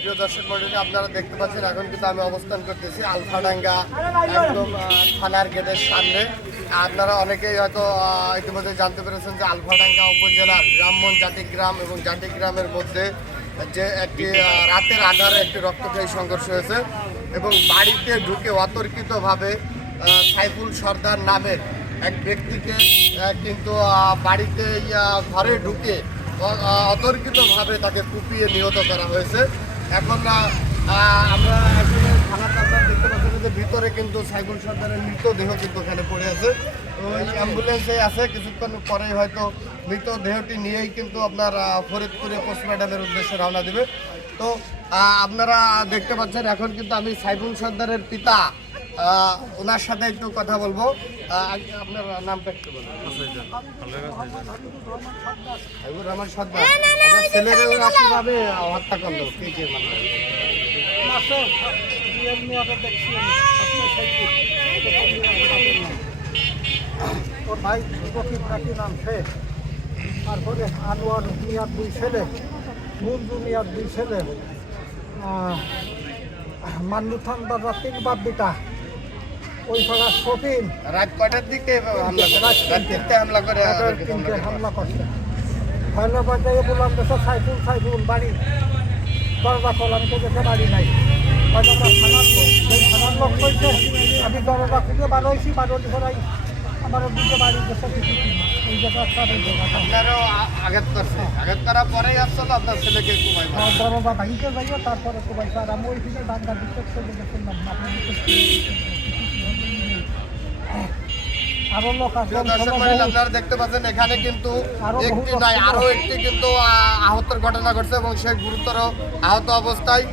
প্রিয় দর্শক মণ্ডলী, আপনারা দেখতে পাচ্ছেন এখন কিন্তু আমি অবস্থান করতেছি আলফাডাঙ্গা একদম থানার গেটের সামনে। আপনারা অনেকেই হয়তো ইতিমধ্যে জানতে পেরেছেন যে আলফাডাঙ্গা উপজেলার ব্রাহ্মণ জাতিগ্রাম এবং জাতিগ্রামের মধ্যে যে একটি রাতের আধারে একটি রক্তক্ষয়ী সংঘর্ষ হয়েছে এবং বাড়িতে ঢুকে অতর্কিতভাবে সাইফুল সর্দার নামের এক ব্যক্তিকে কিন্তু বাড়িতে ঘরে ঢুকে অতর্কিতভাবে তাকে কুপিয়ে নিহত করা হয়েছে। এখন আমরা আসলে থানার আপনারা দেখতে পাচ্ছেন যে ভিতরে কিন্তু সাইফুল সর্দারের মৃতদেহ কিন্তু ওখানে পড়ে আছে। ওই অ্যাম্বুলেন্সে আছে, কিছুক্ষণ পরেই হয়তো মৃতদেহটি নিয়েই কিন্তু আপনার ফরিদপুরে পোস্টমর্টমের উদ্দেশ্যে রওনা দেবে। তো আপনারা দেখতে পাচ্ছেন এখন কিন্তু আমি সাইফুল সর্দারের পিতা ওনার সাথে একটু কথা বলবো। আপনার নামটা একটু বলুন। রহমান সর্দার, আপনার ছেলের কিভাবে হত্যা করলো? কে কে ওর ভাই রকিব নাকি নাম সে, তারপরে আনোয়ার মিয়ার 2 ছেলে, মঞ্জু মিয়ার 2 ছেলে, মান্নু থানদার 3 বাপ বেটা, ওই পাড়া শপিন রাত কটার দিকে হামলা করে? হামলা করছে। পয়লা বাজারে বললাম দেশে সাইফুল বাড়ি দরজা খোলাম, তো দেখে বাড়ি নাই। হয়তো আমরা থানার লোক কইছে, আমি দরজা খুঁজে বারোইছি, বারোটি ঘোরাই আমার দিকে বাড়ি দেশে ওই আপনারও আঘাত করছে, আঘাত করার পরেই আসছিল আপনার ছেলেকে কুমাই দরজা ভাঙিতে যাইও, তারপরে কুমাই আর আমি ওই দিকে ডাঙ্গা দিতে চলে শুনলাম আপনার আরো লোক আছে। আপনারা দেখতে পাচ্ছেন এখানে কিন্তু একটি নয় আরো একটি কিন্তু আহতের ঘটনা ঘটছে এবং সে গুরুতর আহত অবস্থায়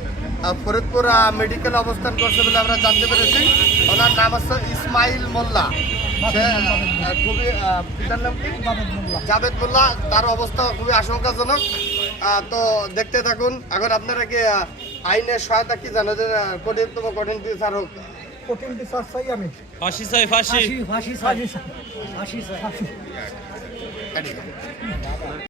ফরিদপুর মেডিকেল অবস্থান করছে বলে আমরা জানতে পেরেছি। ওনার নাম হচ্ছে ইসমাইল মোল্লা, সে খুবই পিতার নাম কি জাবেদ মোল্লা। তার অবস্থা খুবই আশঙ্কাজনক। তো দেখতে থাকুন। এখন আপনারা কি আইনের সহায়তা কি জানো যে কঠিনতম কঠিন বিচার হোক? কঠিন বিচার চাই আমি, ফাঁসি চাই, ফাঁসি।